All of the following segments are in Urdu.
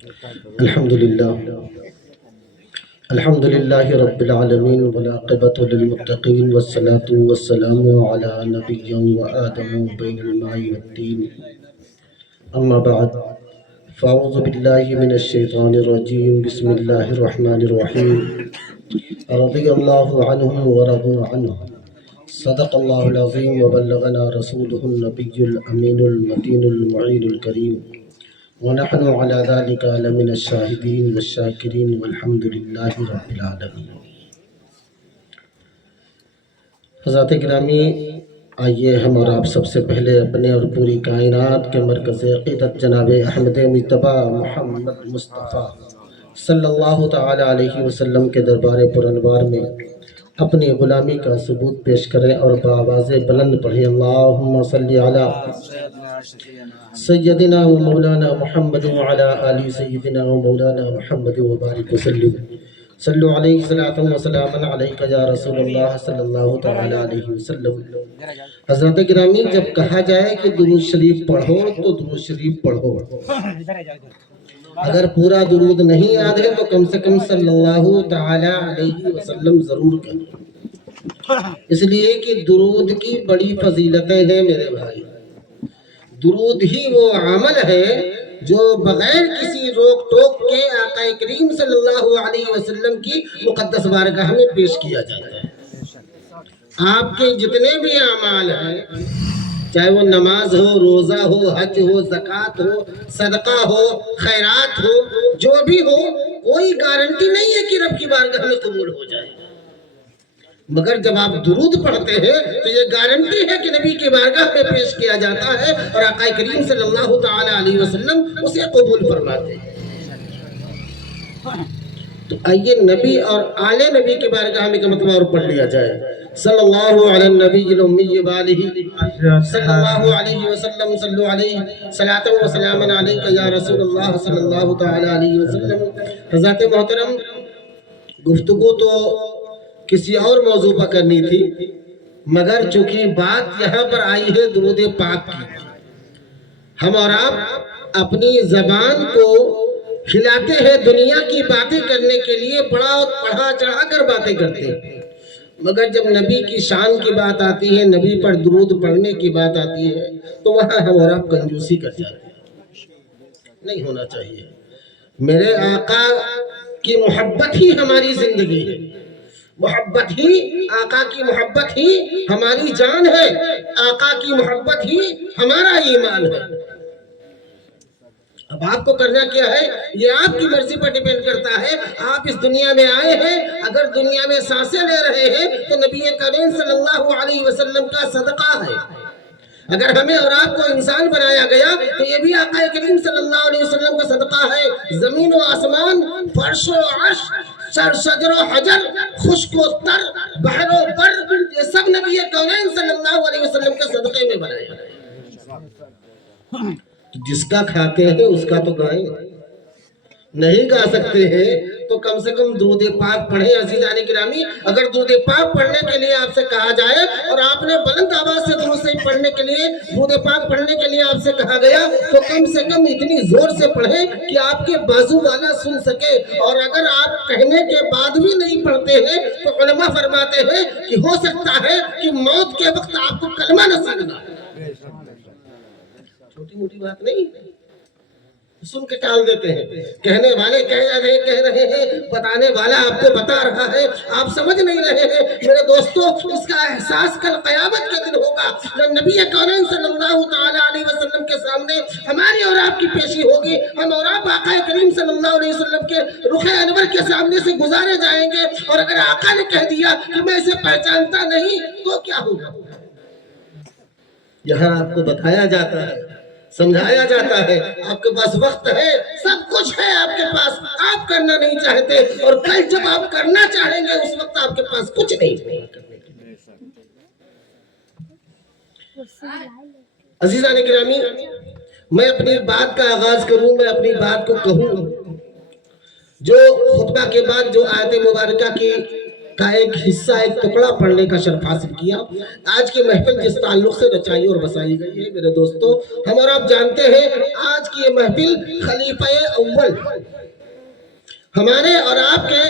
الحمد للہ رب العالمین والعاقبۃ للمتقین والصلاة والسلام علی نبی وآدم بین الماء والدین اما بعد فاعوذ باللہ من الشیطان الرجیم بسم اللہ الرحمن الرحیم رضی اللہ عنہم ورضوا عنہ صدق اللہ العظیم وبلغنا رسولہ النبی الامین المتین المعین الکریم ونحن على ذلك لمن الشاهدين والشاكرين والحمد لله رب العالمين۔ حضرات گرامی، آئیے ہم اور آپ سب سے پہلے اپنے اور پوری کائنات کے مرکز عقیدت جناب احمد مجتبی محمد مصطفیٰ صلی اللہ تعالی علیہ وسلم کے دربار پر انوار میں اپنی غلامی کا ثبوت پیش کریں اور بآواز بلند پڑھیں، اللہم صلی علی سیدنا و مولانا محمد وعلی آل سیدنا و مولانا محمد وبارک وسلم، صلو علیہ صلاۃ و سلام علیک یا رسول اللہ صلی اللہ تعالی علیہ وسلم۔ حضرات گرامی، جب کہا جائے کہ درود شریف پڑھو تو درود شریف پڑھو، اگر پورا درود نہیں یاد ہے تو کم سے کم صلی اللہ تعالی علیہ وسلم ضرور کریں، اس لیے کہ درود کی بڑی فضیلتیں ہیں میرے بھائی۔ درود ہی وہ عمل ہے جو بغیر کسی روک ٹوک کے آقا کریم صلی اللہ علیہ وسلم کی مقدس بارگاہ میں پیش کیا جاتا ہے۔ آپ کے جتنے بھی اعمال ہیں، چاہے وہ نماز ہو، روزہ ہو، حج ہو، زکوٰۃ ہو، صدقہ ہو، خیرات ہو، جو بھی ہو، کوئی گارنٹی نہیں ہے کہ رب کی بارگاہ میں قبول ہو جائے، مگر جب آپ درود پڑھتے ہیں تو یہ گارنٹی ہے کہ نبی کی بارگاہ میں پیش کیا جاتا ہے اور آقا کریم صلی اللہ تعالی علیہ وسلم اسے قبول فرماتے ہیں۔ تو آئیے نبی اور آل نبی کی بارگاہ میں کا مطلب اور پڑھ لیا جائے، صلی اللہ علی النبی الامی وآلہ صلی اللہ علیہ وسلم، صلو علیہ صلاۃ و سلام علیک یا رسول اللہ صلی اللہ تعالی علیہ وسلم۔ حضرات محترم، گفتگو تو کسی اور موضوع پر کرنی تھی، مگر چونکہ بات یہاں پر آئی ہے درود پاک کی، ہم اور آپ اپنی زبان کو کھلاتے ہیں دنیا کی باتیں کرنے کے لیے، بڑھا چڑھا کر باتیں کرتے ہیں، مگر جب نبی کی شان کی بات آتی ہے، نبی پر درود پڑھنے کی بات آتی ہے، تو وہاں ہم اور آپ کنجوسی کر جاتے ہیں۔ نہیں ہونا چاہیے۔ میرے آقا کی محبت ہی ہماری زندگی ہے، محبت ہی، آقا کی محبت ہی ہماری جان ہے، آقا کی محبت ہی ہمارا ایمان ہے۔ اب آپ کو کرنا کیا ہے، یہ آپ کی مرضی پر ڈیپینڈ کرتا ہے۔ آپ اس دنیا میں آئے ہیں، اگر دنیا میں سانسیں لے رہے ہیں تو نبی کریم صلی اللہ علیہ وسلم کا صدقہ ہے۔ اگر ہمیں اور آپ کو انسان بنایا گیا تو یہ بھی آقا کریم صلی اللہ علیہ وسلم کا صدقہ ہے۔ زمین و آسمان، فرش و عرش، شجر و حجر، خشک و تر، بحر و بر، یہ سب نبی کونین صلی اللہ علیہ وسلم کے صدقے میں بنایا ہے۔ جس کا کھاتے ہیں اس کا تو گائیں، نہیں گا سکتے ہیں تو کم سے کم درود پاک پڑھیں۔ عزیزان گرامی، اگر درود پاک پڑھنے کے لیے آپ سے کہا جائے اور آپ نے بلند آواز سے درود پڑھنے کے لیے، درود پاک پڑھنے کے لیے آپ سے کہا گیا تو کم سے کم اتنی زور سے پڑھیں کہ آپ کے بازو والا سن سکے، اور اگر آپ کہنے کے بعد بھی نہیں پڑھتے ہیں تو علماء فرماتے ہیں کہ ہو سکتا ہے کہ موت کے وقت آپ کو کلمہ نصیب نہ ہو۔ چھوٹی موٹی بات نہیں، سن کے ٹال دیتے ہیں، کہنے والے کہہ رہے ہیں، بتانے والا آپ کو بتا رہا ہے، آپ سمجھ نہیں رہے ہیں۔ میرے دوستو، اس کا احساس کل قیامت کے دن ہوگا، جب نبی کونین صلی اللہ تعالی علیہ وسلم کے سامنے ہماری اور آپ کی پیشی ہوگی، ہم اور آپ آقا کریم صلی اللہ علیہ وسلم کے رخ انور کے سامنے سے گزارے جائیں گے، اور اگر آقا نے کہہ دیا کہ میں اسے پہچانتا نہیں تو کیا ہوگا؟ یہاں آپ کو بتایا جاتا ہے، سمجھایا جاتا ہے، آپ کے پاس وقت ہے، سب کچھ ہے آپ کے پاس، آپ کرنا نہیں چاہتے، اور کل جب آپ کرنا چاہیں گے اس وقت آپ کے پاس کچھ نہیں ہے۔ عزیزان گرامی، میں اپنی بات کا آغاز کروں، میں اپنی بات کو کہوں، جو خطبہ کے بعد جو آیت مبارکہ کی کا ایک حصہ، ایک ٹکڑا پڑھنے کا شرف حاصل کیا۔ آج کی محفل جس تعلق سے رچائی اور بسائی گئی ہے میرے دوستو، ہم اور آپ جانتے ہیں آج کی یہ محفل خلیفہ اول ہمارے اور آپ کے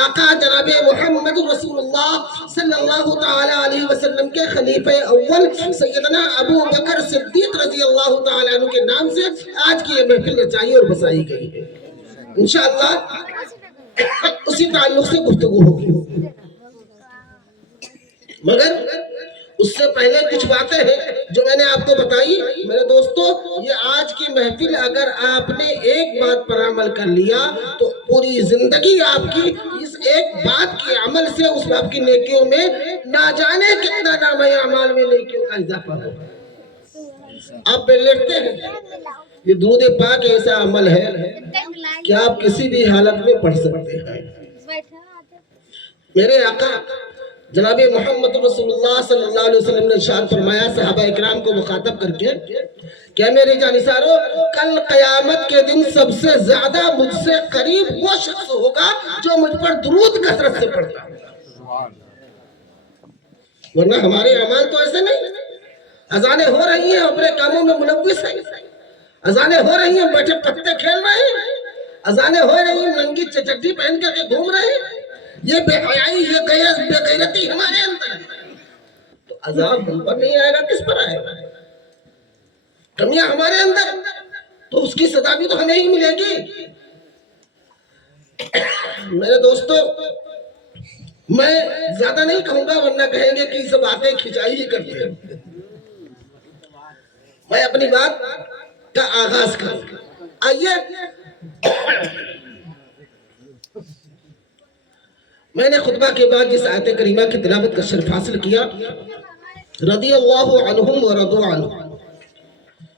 آقا جناب محمد رسول اللہ صلی اللہ تعالی علیہ وسلم کے خلیفہ اول سیدنا ابو بکر صدیق رضی اللہ تعالی عنہ کے نام سے آج کی یہ محفل رچائی اور بسائی گئی ہے۔ انشاءاللہ اسی تعلق سے گفتگو ہوگی، مگر اس سے پہلے کچھ باتیں ہیں جو میں نے آپ کو بتائی۔ میرے دوستو، یہ آج کی محفل اگر آپ نے ایک بات پر عمل کر لیا تو پوری زندگی آپ کی اس ایک بات کے عمل سے اس آپ کی نیکیوں میں نہ جانے کتنا نام اعمال میں نیکیوں کا اضافہ ہو۔ آپ پہ لیٹتے ہیں، یہ درود پاک ایسا عمل ہے کہ آپ کسی بھی حالت میں پڑھ سکتے ہیں۔ میرے آقا جناب محمد رسول اللہ صلی اللہ علیہ وسلم نے ارشاد فرمایا صحابہ اکرام کو مخاطب کر کے کہ میرے جانثارو، کل قیامت کے دن سب سے زیادہ مجھ سے قریب وہ شخص ہوگا جو مجھ پر درود کثرت سے پڑھتا ہے، ورنہ ہمارے اعمال تو ایسے نہیں۔ اذانیں ہو رہی ہیں، اپنے کاموں میں ملوث ہیں، اذانیں ہو رہی ہیں بیٹھے پتے کھیل رہے ہیں، اذانیں ہو رہی ہیں ننگی چڈی پہن کر کے گھوم رہے ہیں۔ یہ بے حیائی، یہ بے غیرتی ہمارے اندر ہے، تو عذاب ہم پر نہیں آئے گا کس پر آئے گا؟ کمیاں ہمارے اندر، تو اس کی سزا بھی تو ہمیں ہی ملے گی۔ میرے دوستو، میں زیادہ نہیں کہوں گا ورنہ کہیں گے کہ یہ سب باتیں کھچائی ہی کرتے ہیں۔ میں اپنی بات کا آغاز کروں۔ آئیے، میں نے خطبہ کے بعد جس آیت کریمہ کی تلاوت کا شرف حاصل کیا، رضی اللہ عنہم ورضوا عنہ،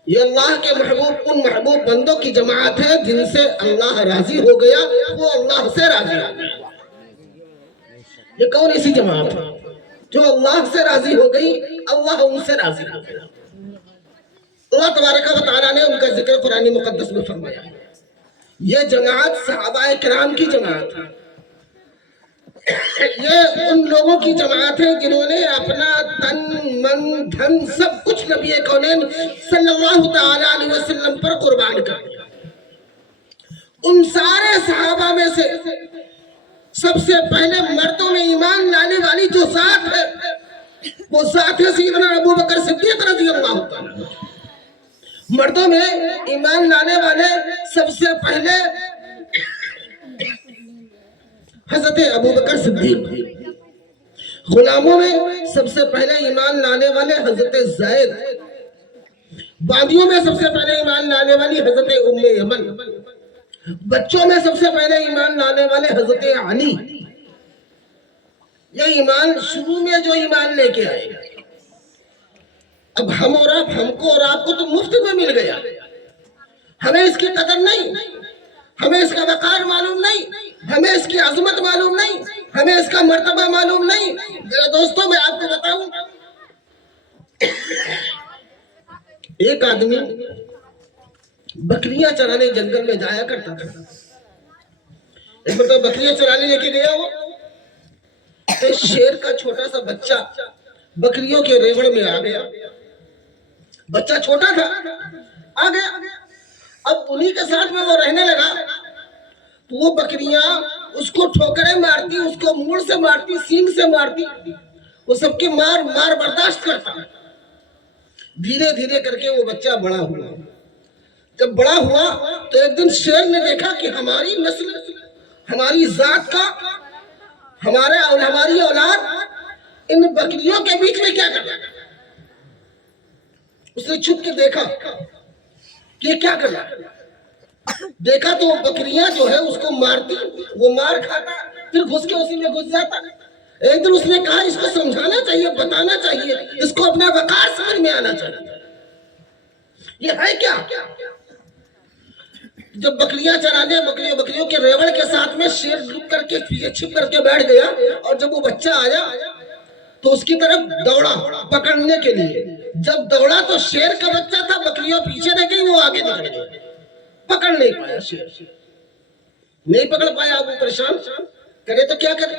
یہ اللہ کے محبوب ان محبوب بندوں کی جماعت ہے جن سے اللہ راضی ہو گیا، وہ اللہ سے راضی ہو گیا۔ یہ کون ایسی جماعت ہے جو اللہ سے راضی ہو گئی؟ اللہ ان سے راضی ہو گیا۔ اللہ تبارک و تعالیٰ نے ان کا ذکر قرآن مقدس میں فرمایا ہے۔ یہ جماعت صحابہ کرام کی جماعت ہے، یہ ان لوگوں کی جماعت ہے جنہوں نے اپنا تن من دھن سب کچھ نبی کونین صلی اللہ تعالی علیہ وسلم پر قربان کر دیا۔ ان سارے صحابہ میں سے سب سے پہلے مردوں میں ایمان لانے والی جو ذات ہے وہ ذات ہے سیدنا ابو بکر صدیق رضی اللہ تعالی۔ مردوں میں ایمان لانے والے سب سے پہلے حضرت ابو بکر صدیق، غلاموں میں سب سے پہلے ایمان لانے والے حضرت زید، باندیوں میں سب سے پہلے ایمان لانے والی حضرت ام یمن، بچوں میں سب سے پہلے ایمان لانے والے حضرت علی۔ یہ ایمان شروع میں جو ایمان لے کے آئے، اب ہم کو اور آپ کو تو مفت میں مل گیا، ہمیں اس کی قدر نہیں، ہمیں اس کا وقار معلوم نہیں، ہمیں اس کی عظمت معلوم نہیں، ہمیں اس کا مرتبہ معلوم نہیں۔ میرے دوستوں، میں آپ کو بتاؤں، ایک آدمی بکریاں چرانے جنگل میں جایا کرتا تھا۔ ایک مرتبہ بکریاں چرانے لے کے گیا وہ، ایک شیر کا چھوٹا سا بچہ بکریوں کے ریوڑ میں آ گیا۔ بچہ چھوٹا تھا، آ گیا۔ اب انہی کے ساتھ میں وہ رہنے لگا تو وہ بکریاں اس کو ٹھوکریں مارتی، اس کو موڑ سے مارتی، سینگ سے مارتی، وہ سب کی مار برداشت کرتا۔ دھیرے دھیرے کر کے وہ بچہ بڑا ہوا۔ جب بڑا ہوا تو ایک دن شیر نے دیکھا کہ ہماری نسل، ہماری ذات کا، ہماری اولاد ان بکریوں کے بیچ میں کیا کر رہا ہے۔ اس نے چھپ کے دیکھا کہ یہ کیا کر رہا ہے۔ دیکھا تو وہ بکریاں جو ہے اس کو مارتی، وہ مار کھاتا، پھر گھس کے اسی میں گھس جاتا۔ ایک دن اس نے کہا اس کو سمجھانا چاہیے، بتانا چاہیے، اس کو اپنا وقار سمجھ میں آنا چاہیے، یہ ہے کیا۔ جب بکریاں چرانے بکریوں کے ریوڑ کے ساتھ میں شیر لک کر کے چھپ کر کے بیٹھ گیا، اور جب وہ بچہ آیا تو اس کی طرف دوڑا پکڑنے کے لیے۔ جب دوڑا تو شیر کا بچہ تھا، بکریاں پیچھے رہ گئی، وہ آگے نکل گئی، پکڑ نہیں پایا، شیر نہیں پکڑ پایا۔ اب وہ پریشان کرے تو کیا کرے۔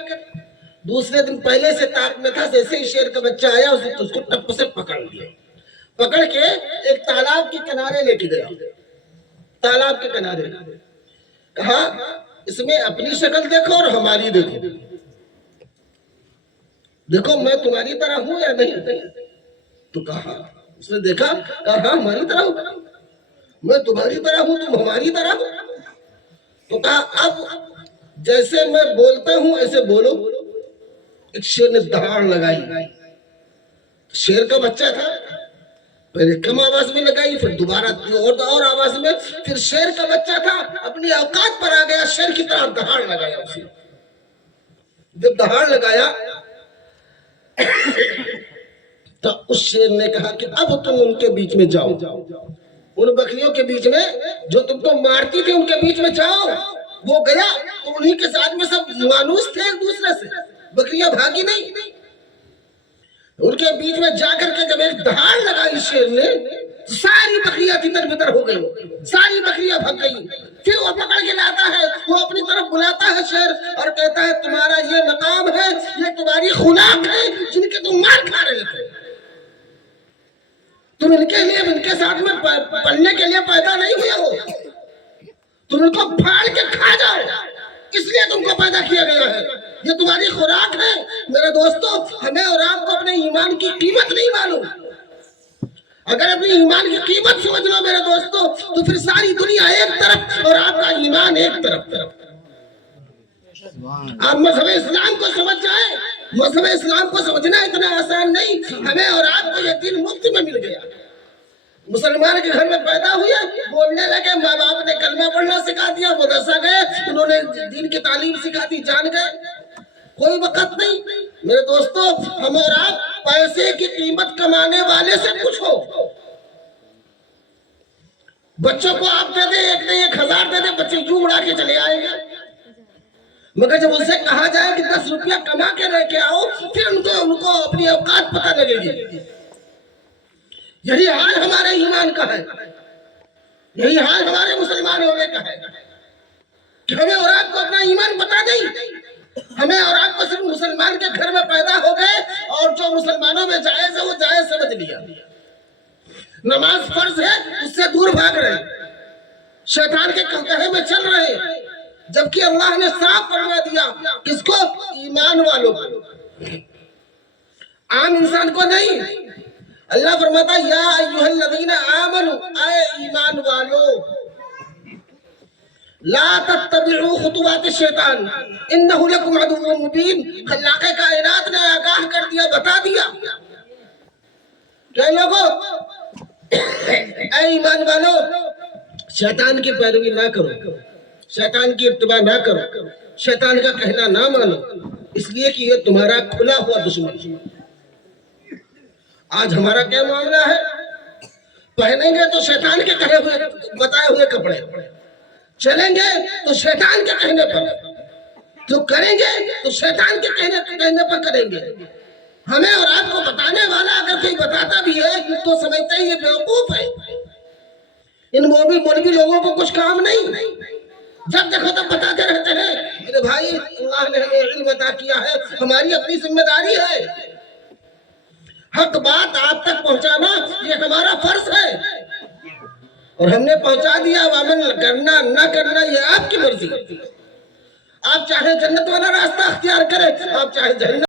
دوسرے دن پہلے سے طاق میں تھا، جیسے ہی شیر کا بچہ آیا اس کو ٹپ سے پکڑ لیا، پکڑ کے ایک تالاب کے کنارے لے کے گیا، تالاب کے کنارے کہا اس میں اپنی شکل دیکھو اور ہماری دیکھو، دیکھو میں تمہاری طرح ہوں یا نہیں؟ تو کہا اس نے دیکھا، کہا ہاں ہماری طرح ہوں، میں تمہاری طرح ہوں تم ہماری طرح ہو۔ تو کہا اب جیسے میں بولتا ہوں ایسے بولو۔ ایک شیر نے دہاڑ لگائی، شیر کا بچہ تھا، پہلے کم آواز میں لگائی، پھر دوبارہ اور آواز میں، پھر شیر کا بچہ تھا اپنی اوقات پر آ گیا، شیر کی طرح دہاڑ لگایا اسے۔ جب دہاڑ لگایا تو اس شیر نے کہا کہ اب تم ان کے بیچ میں جاؤ، ان بکریوں کے بیچ میں جو تم کو مارتی تھی ان کے بیچ میں جاؤ۔ وہ گیا تو انہی کے ساتھ میں سب مانوس تھے ایک دوسرے سے، بکریاں بھاگی نہیں۔ ان کے بیچ میں جا کر کے جب ایک دہاڑ لگائی شیر نے، ساری بکریاں تتر بتر ہو گئی، ساری بکریاں بھگ گئی۔ پھر وہ پکڑ کے لاتا ہے، وہ اپنی طرف بلاتا ہے شیر اور کہتا ہے تمہارا یہ مقام ہے، یہ تمہاری خوراک ہے جن کے تم مار کھا رہے تھے، تم ان کے لیے ان کے ساتھ میں پڑھنے کے لیے پیدا نہیں ہوئے ہو، تم ان کو پھاڑ کے کھا جاؤ، اس لیے تم کو پیدا کیا گیا ہے، یہ تمہاری خوراک ہے۔ میرے دوستو، ہمیں اور آپ کو اپنے ایمان کی قیمت نہیں معلوم۔ اگر اپنی ایمان کی قیمت سمجھ لو میرے دوستو تو پھر ساری دنیا ایک طرف اور آپ کا ایمان ایک طرف۔ آپ مذہب اسلام کو سمجھ جائیں، مذہب اسلام کو سمجھنا اتنا آسان نہیں۔ ہمیں اور آپ کو یہ دین مفت میں مل گیا، مسلمان کے گھر میں پیدا ہوئے، بولنے لگے، ماں باپ نے کلمہ پڑھنا سکھا دیا، مدرسہ گئے، انہوں نے دین کی تعلیم سکھا دی، جان گئے، کوئی وقت نہیں۔ میرے دوستو، ہم اور آپ پیسے کی قیمت کمانے والے سے پوچھو، بچوں کو آپ دے دیں، ایک نہیں 1000 دے دیں، بچے یوں اڑا کے چلے آئیں گے، مگر جب ان سے کہا جائے کہ 10 روپیہ کما کے لے کے آؤ، پھر ان کو اپنی اوقات پتہ لگے گی۔ یہی حال ہمارے ایمان کا ہے، یہی حال ہمارے مسلمان ہونے کا ہے کہ ہمیں اور آپ کو اپنا ایمان پتہ نہیں۔ ہمیں اور آپ کو صرف مسلمان کے گھر میں پیدا ہو گئے اور جو مسلمانوں میں جائز ہے وہ جائز سمجھ لیا، نماز فرض ہے اس سے دور بھاگ رہے، شیطان کے کہے میں چل رہے، جبکہ اللہ نے صاف فرما دیا کس کو؟ ایمان والوں کو، عام انسان کو نہیں۔ اللہ فرماتا یا ایھا الذین آمنوا، اے ایمان والو، لا تتبعوا خطوات الشیطان انہ لکم عدو مبین۔ خلاق کائنات نے آگاہ کر دیا، بتا دیا کہ لوگوں اے ایمان والو، شیطان کی پیروی نہ کرو، شیطان کی اتباع نہ کرو، شیطان کا کہنا نہ مانو، اس لیے کہ یہ تمہارا کھلا ہوا دشمن ہے۔ آج ہمارا کیا معاملہ ہے؟ پہنیں گے تو شیطان کے کہے ہوئے بتائے ہوئے کپڑے، چلیں گے تو شیطان کے کہنے پر، جو کریں گے تو شیطان کے کہنے پر کریں گے۔ ہمیں اور آپ کو بتانے والا اگر کوئی بتاتا بھی ہے تو سمجھتے ہیں یہ بیوقوف ہے، ان مولوی لوگوں کو کچھ کام نہیں، جب دیکھو تب بتاتے رہتے ہیں۔ میرے بھائی، اللہ نے ہمیں علم عطا کیا ہے، ہماری اپنی ذمہ داری ہے، حق بات آپ تک پہنچانا یہ ہمارا فرض ہے، اور ہم نے پہنچا دیا۔ عمل کرنا نہ کرنا یہ آپ کی مرضی، آپ چاہے جنت والا راستہ اختیار کریں، آپ چاہے جہنم